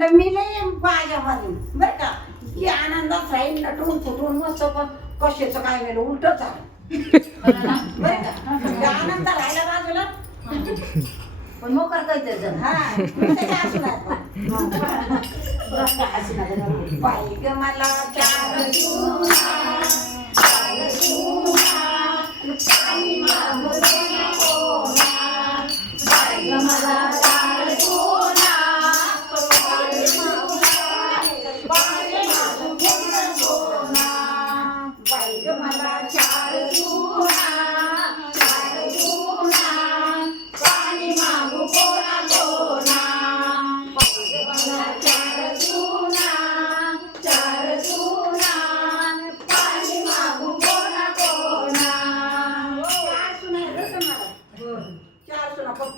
मी नाही माझ्या मध्ये बरं का की आनंदात राहील नटून फुटून मस्त पण कशाचं काय वेळ उलट झालं बरं का आनंद राहिला बाजूला पण मोकार काय त्याचं हा बाई ग मला चार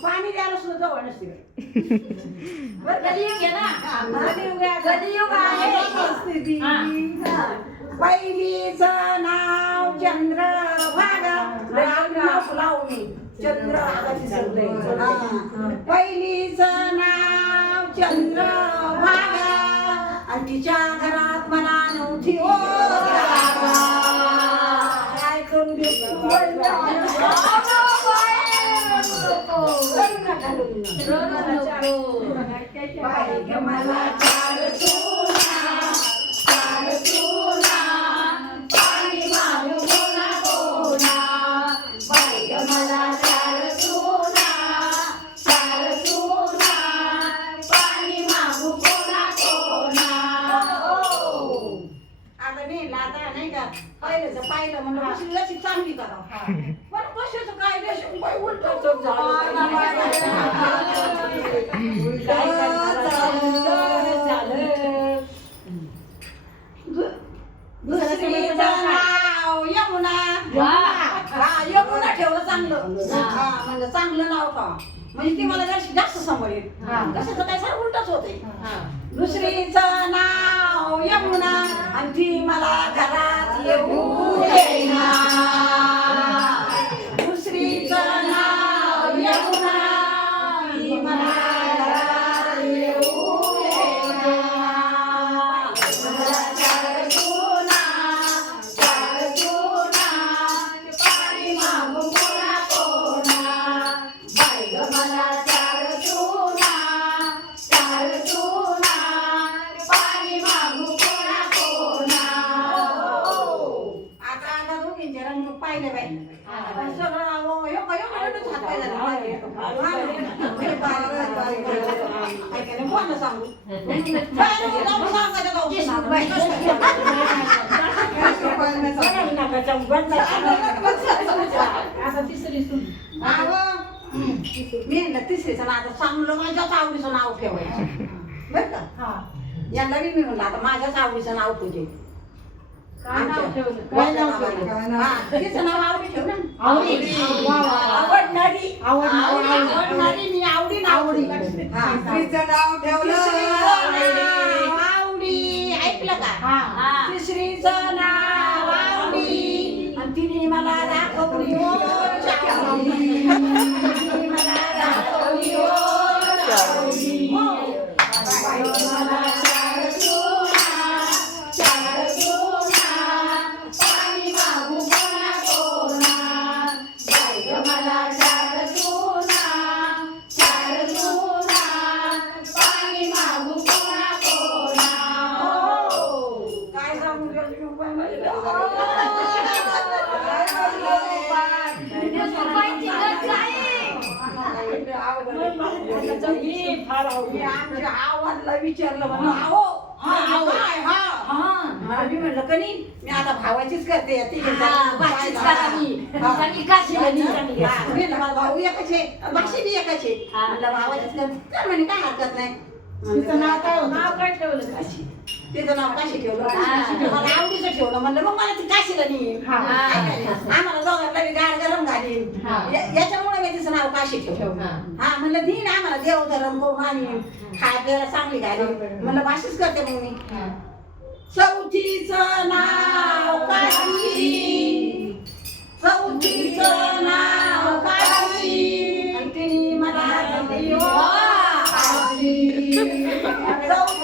पाणी द्यायला सुद्धा जवळ नसते पहिलीच नाव चंद्रभागा लावणी पहिलीच नाव चंद्रभागा आणि तिच्या घरात मला नव्हती ओ काय करू मला चार सोना पाणी मागू कोणा कोणा बाई मला चार सोना पाणी मागू कोणा कोणा आता मी लादा नाही का पहिलं पाहिलं म्हणून लसी चांगली करावं पण कशाचं काय देश उलट नाव यमुना यमुना ठेवलं चांगलं म्हणजे चांगलं नाव का म्हणजे ती मला जास्त सांभाळेल कशाचं काय सर उलटच होते दुसरीचं नाव यमुना आणि ती मला घरात येऊ देईना दुसरीचं नाव यमुना ती मला घरात येऊ देईना मला चार सोना पाणी मागू कोणा कोणा बाई ग मला चार सोना पाणी मागू कोणा कोणा आता दोघींचे रंग पाहिले बाई सगळं कोण सांगू तिसरीचं नाव चांगलं माझ्याच आवडीचं नाव ठेवायचं बरं का यांना मी म्हणलं आता माझ्याच आवडीचं नाव तुझे तिचं नाव आवडी ठेव ना आवडणारी मी आवडी तिचं नाव ठेवलं आवडी ऐकलं का तिसरीचं नाव आवडी आणि तिने मला दाखवली मला दाखवली आमच्या आवाजला विचारलं मी म्हणलं कनी मी आता भावाचीच करते भाऊ एकाचे बक्षी बी एकाचे म्हणलं भावाचीच करते म्हणे काय हरकत नाही तिचं नाव काय ठेवलं काशी तिचं नाव काशी ठेवलं मला आवडीचं ठेवलं म्हणलं मग मला ती काशीला नाही आम्हाला दोघांना गार गरम घालीन याच्यामुळे मी तिचं नाव काशी ठेवलं हा म्हणलं दिन आम्हाला देव धरम करून आणि खायला चांगली घाली म्हणलं भाषीच करते मग मी चौथीचं नाव काशी चौथीचं नाव काशी मला चौथी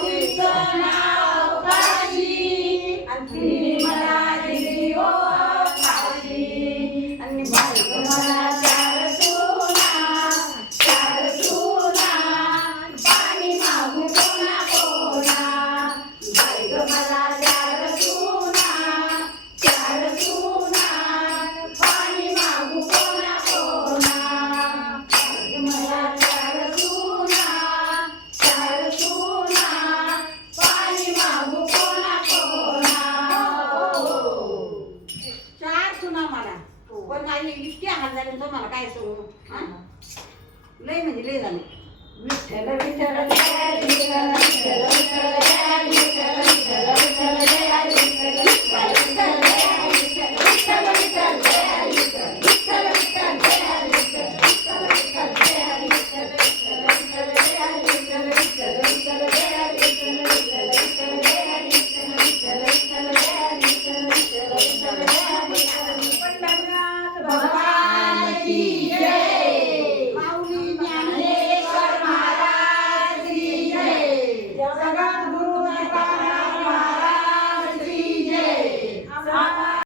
सगळ्या